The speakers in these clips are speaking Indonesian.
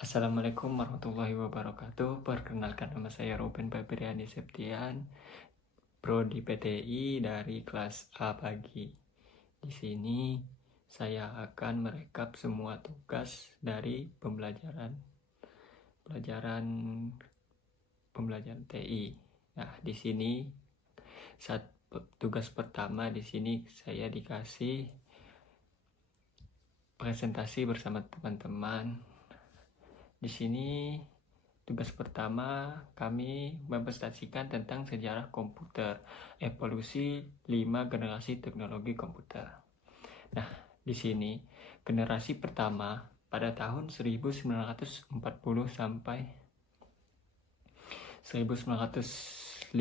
Assalamualaikum warahmatullahi wabarakatuh. Perkenalkan, nama saya Ruben Fabriani Septian, Prodi PTI dari kelas A pagi. Di sini saya akan merekap semua tugas dari pembelajaran TI. Nah, di sini tugas pertama di sini saya dikasih presentasi bersama teman-teman. Di sini tugas pertama kami mempresentasikan tentang sejarah komputer, evolusi 5 generasi teknologi komputer. Nah, di sini generasi pertama pada tahun 1940 sampai 1956.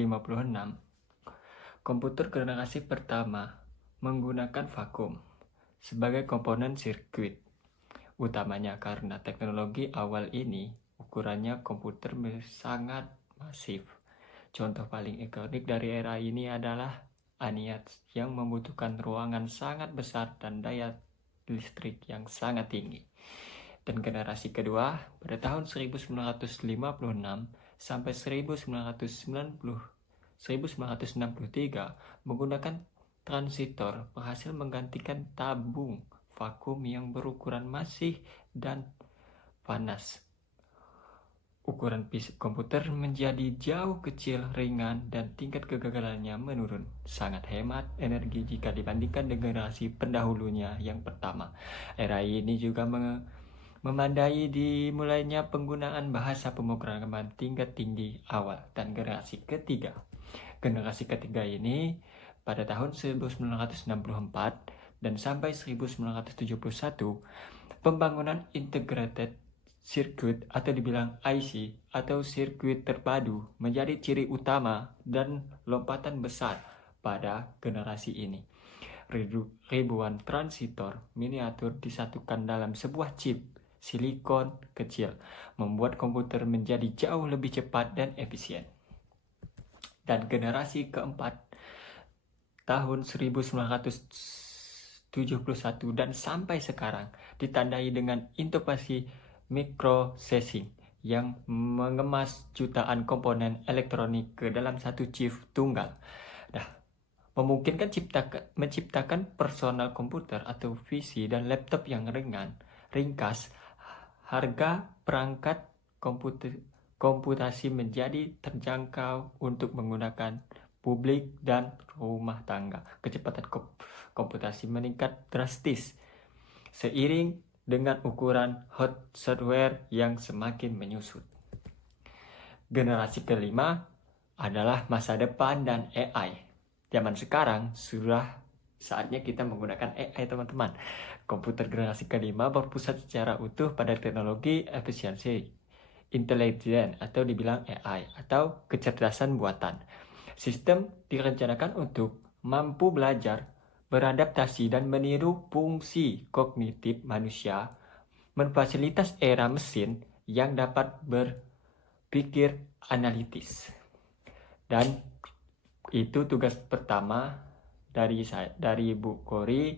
Komputer generasi pertama menggunakan vakum sebagai komponen sirkuit utamanya karena teknologi awal ini ukurannya komputer sangat masif. Contoh paling ikonik dari era ini adalah ENIAC yang membutuhkan ruangan sangat besar dan daya listrik yang sangat tinggi. Dan generasi kedua pada tahun 1956 sampai 1963 menggunakan transistor berhasil menggantikan tabung vakum yang berukuran masih dan panas. Ukuran komputer menjadi jauh kecil, ringan, dan tingkat kegagalannya menurun. Sangat hemat energi jika dibandingkan dengan generasi pendahulunya yang pertama. Era ini juga memandai dimulainya penggunaan bahasa pemrograman tingkat tinggi awal dan generasi ketiga. Generasi ketiga ini pada tahun 1964 dan sampai 1971, pembangunan integrated circuit atau dibilang IC atau sirkuit terpadu menjadi ciri utama dan lompatan besar pada generasi ini. Ribuan transistor miniatur disatukan dalam sebuah chip silikon kecil, membuat komputer menjadi jauh lebih cepat dan efisien. Dan generasi keempat tahun 1971 dan sampai sekarang ditandai dengan inovasi microprocessing yang mengemas jutaan komponen elektronik ke dalam satu chip tunggal. Nah, memungkinkan menciptakan personal komputer atau PC dan laptop yang ringkas. Harga perangkat komputasi menjadi terjangkau untuk menggunakan publik dan rumah tangga. Kecepatan komputasi meningkat drastis seiring dengan ukuran hardware yang semakin menyusut. Generasi kelima adalah masa depan dan AI. Zaman sekarang sudah saatnya kita menggunakan AI, teman-teman. Komputer generasi kelima berpusat secara utuh pada teknologi efisiensi intelijen atau dibilang AI atau kecerdasan buatan. Sistem direncanakan untuk mampu belajar, beradaptasi, dan meniru fungsi kognitif manusia, memfasilitas era mesin yang dapat berpikir analitis. Dan itu tugas pertama dari Bu Kori,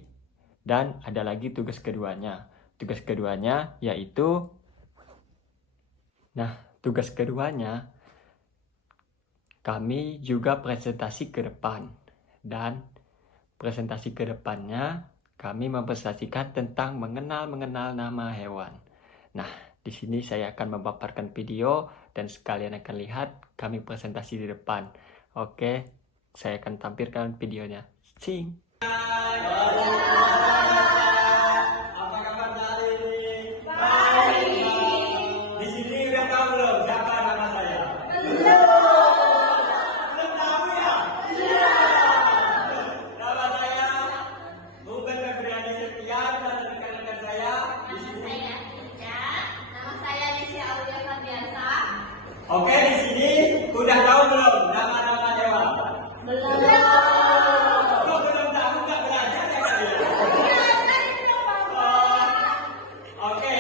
dan ada lagi tugas keduanya. Tugas keduanya yaitu kami juga presentasi ke depan, dan presentasi ke depannya kami mempresentasikan tentang mengenal nama hewan. Nah, di sini saya akan memaparkan video dan sekalian akan lihat kami presentasi di depan. Oke, saya akan tampilkan videonya. Cing. Apa kabar hari ini? Baik. Di sini udah tahu belum siapa nama saya? Belum tahu ya? Iya. Nama saya Ruben Fabriani Septian dan rekan-rekan saya di sini. Nama saya Nisya Aulia Fardiansa. Oke, di sini udah tahu belum nama-nama hewan? Belum. Kok belum tahu, nggak belajar ya kalian? Oke,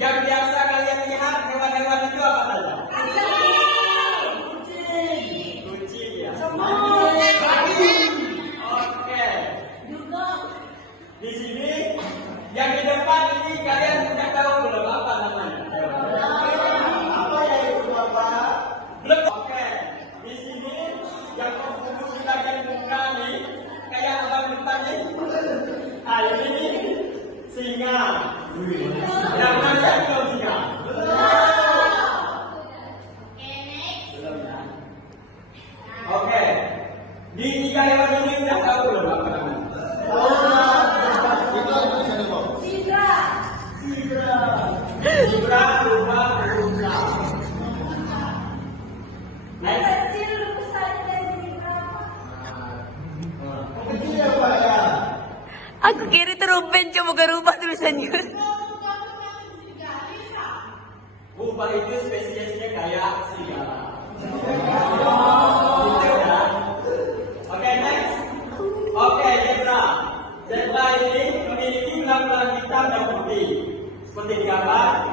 yang biasa kalian lihat hewan-hewan itu apa saja? Kucing ya. Oke. Di sini yang di depan ini kalian sudah tahu belum apa namanya? Zebra berubah berusaha. Next. Kecil besar dari zebra. Kecil ya Pak ya. Aku kira itu Ruben coba rubah tulisannya. Ubah itu spesiesnya kayak serigala. Oke, next. Oke, zebra. Zebra ini memiliki belang-belang hitam dan putih. Seperti di gambar,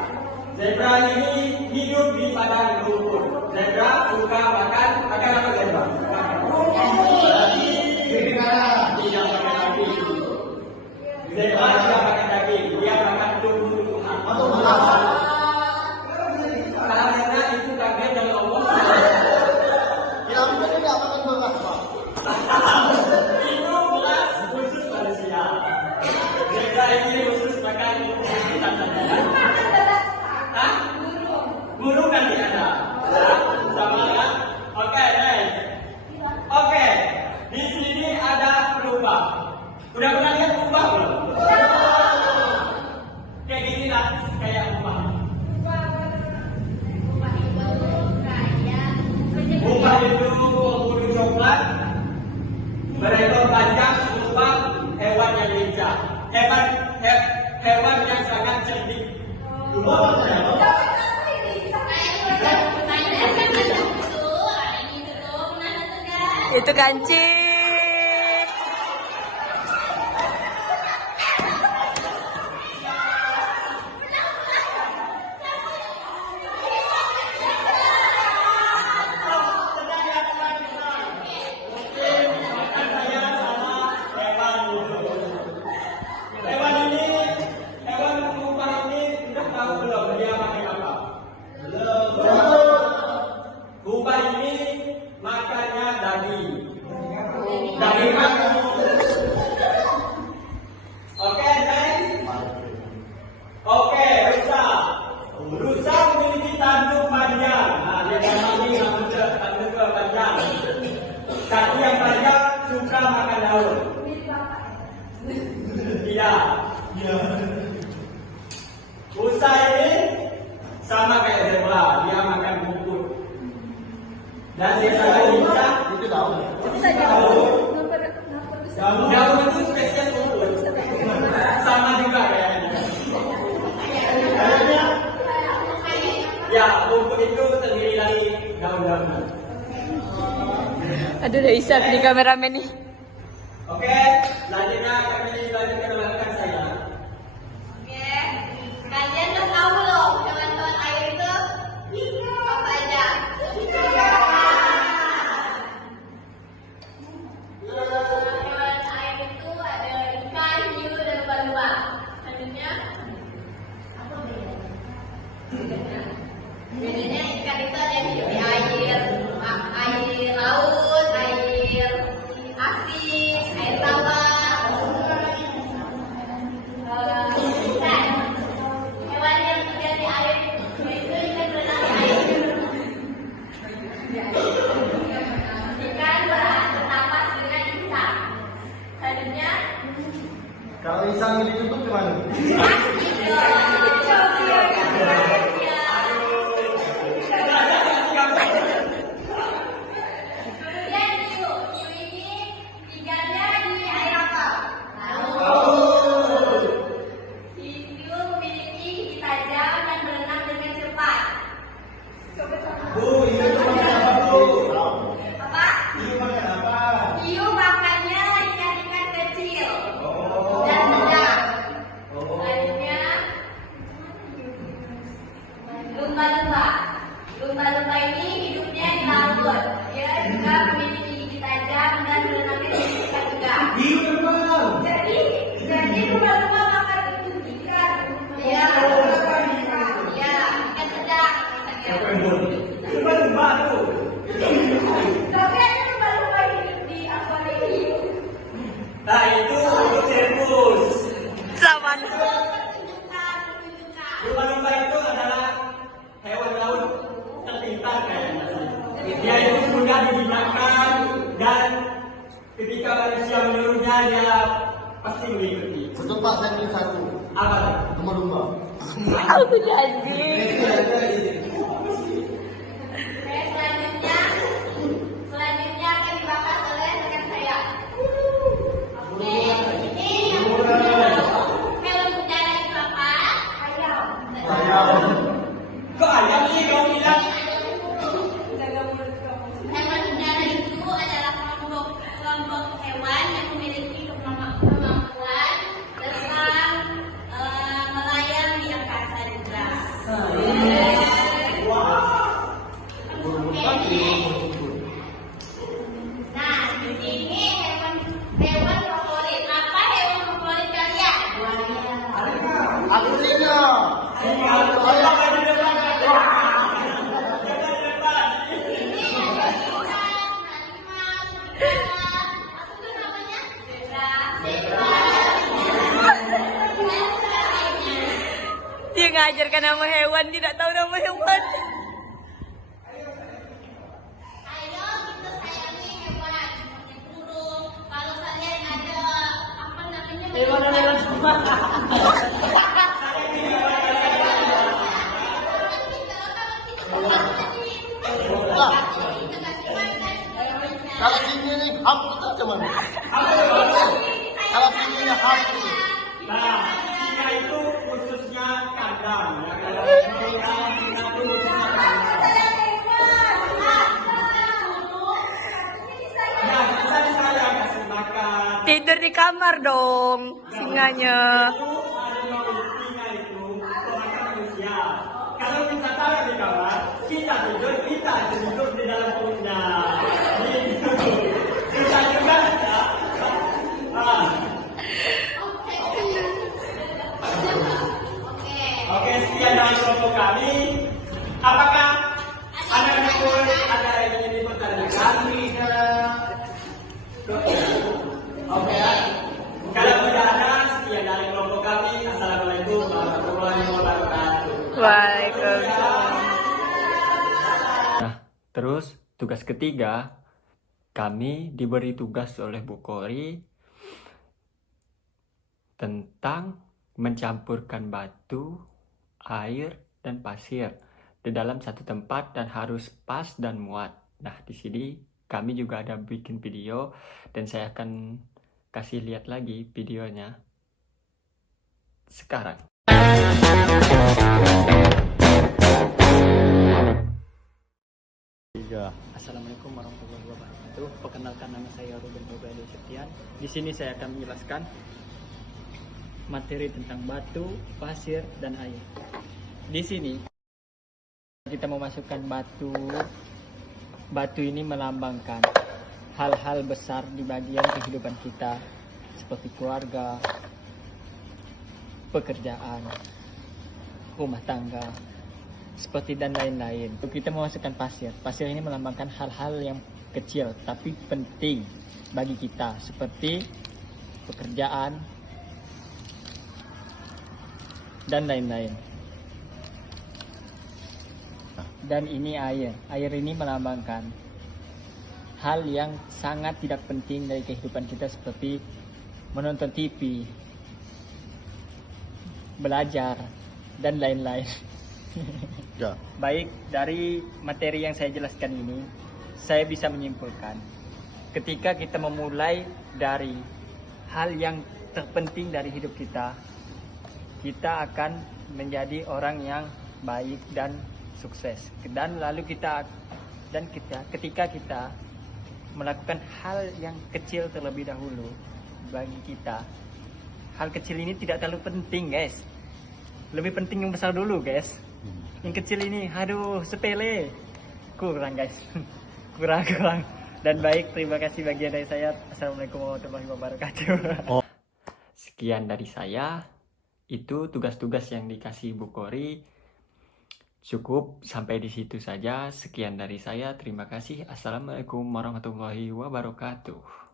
zebra ini hidup di padang rumput. Zebra suka makan apa zebra? Tidak makan daging. Zebra tidak makan daging, dia makan tumbuh-tumbuhan. Karena itu kaget dari Allah. Itu beras khusus manusia. Zebra ini khusus makan hitam dan putih. Hah? Burung nanti ada. Sama ya? Oke, next. Oke, di sini ada berubah. Udah pernah lihat berubah belum? Kayak gini lah, kayak berubah. Ubah itu kudu coklat, berekor panjang serupa hewan yang lincah. Hewan yang sangat cerdik. Itu kancing. Hewan berubah ini sudah tahu belum dia makan apa? Ubah ini makannya daging. Daging apa? Oke, next. Oke, rusa. Rusa memiliki tanduk panjang. Nah, dia ini tanduk panjang. Kaki yang panjang suka makan daun. Tidak. Rusa ini sama kayak zebra, dia makan rumput. Dan dia sangat lincah. Itu daun. Daun itu spesies rumput. Sama juga kayaknya. Ya, rumput itu terdiri dari daun-daunan. Aduh, udah isap di kameramen nih. Oke, selanjutnya kami lanjutkan dengan rekan saya. Oke, kalian udah tahu belum hewan-hewan air itu apa aja? Hewan air itu ada ikan, hiu, dan lumba-lumba. Selanjutnya, apa bedanya? Bedanya ikan itu ada yang hidup di air laut, air asin, air tawar. Ikan, hewan yang tinggal di air itu ikan berenang di air. Ikan bernapas dengan insang. Selanjutnya, Kalau insang ini ditutup gimana? kemudian hiu ini tinggalnya di air apa? Hiu memiliki gigi tajam dan berenang dengan cepat. Bu, itu makan apa, Bu? Apa? Itu makan apa? Hiu makannya ikan-ikan kecil dan sedang. Selanjutnya, lumba-lumba. Lumba-lumba ini hidupnya di laut. Dia juga memiliki gigi tajam dan berenang dengan cepat juga. Hiu terbang. Jadi lumba-lumba makan itu ikan. Iya, iya, ikan sedang. Lumba tuh. Tapi ada lumba-lumba hidup di akuarium. Nah, itu untuk sirkus. Sama. Pertunjukan. Lumba-lumba itu adalah hewan laut terpintar kayaknya. Dia itu mudah digunakan dan ketika manusia menyuruhnya dia pasti mengikuti. Betul Pak, saya ingin satu. Apa? Lumba-lumba. Aku janji. Oke, selanjutnya akan dibahas oleh rekan saya. Oke, ini yang film bencana itu apa? Ayam. Kok ayam sih kamu bilang? Hewan bencana itu adalah kelompok hewan yang memiliki kemampuan dalam melayang di angkasa juga. Nah, di sini hewan favorit. Apa hewan favorit kalian? Aku singa. Ini ada ikan, harimau, serigala, apa tuh namanya? Zebra. Dan sebagainya. Dia ngajarkan nama hewan, tidak tahu nama hewan. Ayo kita sayangi hewan seperti burung. Kalau kalian ada apa namanya? Kalau singa ini hapus aja mana? Kalau singa ini hapus. Nah, singa itu khususnya kandang. Ya, kalau singa itu khususnya kandang. Ya, kita disayang kasih makan. Tidur di kamar dong, singanya. Singa itu pemakan manusia. Kalau kita taruh di kamar, kita tidur di dalam perutnya. Gitu. Susah juga ya. Ah. Oke, sekian dari kelompok kami. Apakah anak-anak ada yang ingin dipertanyakan? Oke ya. Kalau tidak ada, sekian dari kelompok kami. Assalamualaikum warahmatullahi wabarakatuh. Waalaikumsalam. Nah, terus tugas ketiga, kami diberi tugas oleh Bu Kori tentang mencampurkan batu, air, dan pasir di dalam satu tempat dan harus pas dan muat. Nah, di sini kami juga ada bikin video dan saya akan kasih lihat lagi videonya sekarang. Assalamualaikum warahmatullahi wabarakatuh. Perkenalkan, nama saya Ruben Robert Septian. Di sini saya akan menjelaskan materi tentang batu, pasir, dan air. Di sini kita memasukkan batu. Batu ini melambangkan hal-hal besar di bagian kehidupan kita, seperti keluarga, pekerjaan, rumah tangga, seperti dan lain-lain. Kita memasukkan pasir. Pasir ini melambangkan hal-hal yang kecil tapi penting bagi kita, seperti pekerjaan dan lain-lain. Dan ini air. Air ini melambangkan hal yang sangat tidak penting dari kehidupan kita, seperti menonton TV, belajar, dan lain-lain. Ya. Baik, dari materi yang saya jelaskan ini, saya bisa menyimpulkan ketika kita memulai dari hal yang terpenting dari hidup kita, kita akan menjadi orang yang baik dan sukses. Dan lalu ketika kita melakukan hal yang kecil terlebih dahulu bagi kita, hal kecil ini tidak terlalu penting, guys. Lebih penting yang besar dulu, guys. Yang kecil ini, aduh, sepele. Kurang, guys. kurang. Dan baik, terima kasih bagian dari saya. Assalamualaikum warahmatullahi wabarakatuh. Sekian dari saya. Itu tugas-tugas yang dikasih Bu Kori. Cukup sampai di situ saja. Sekian dari saya. Terima kasih. Assalamualaikum warahmatullahi wabarakatuh.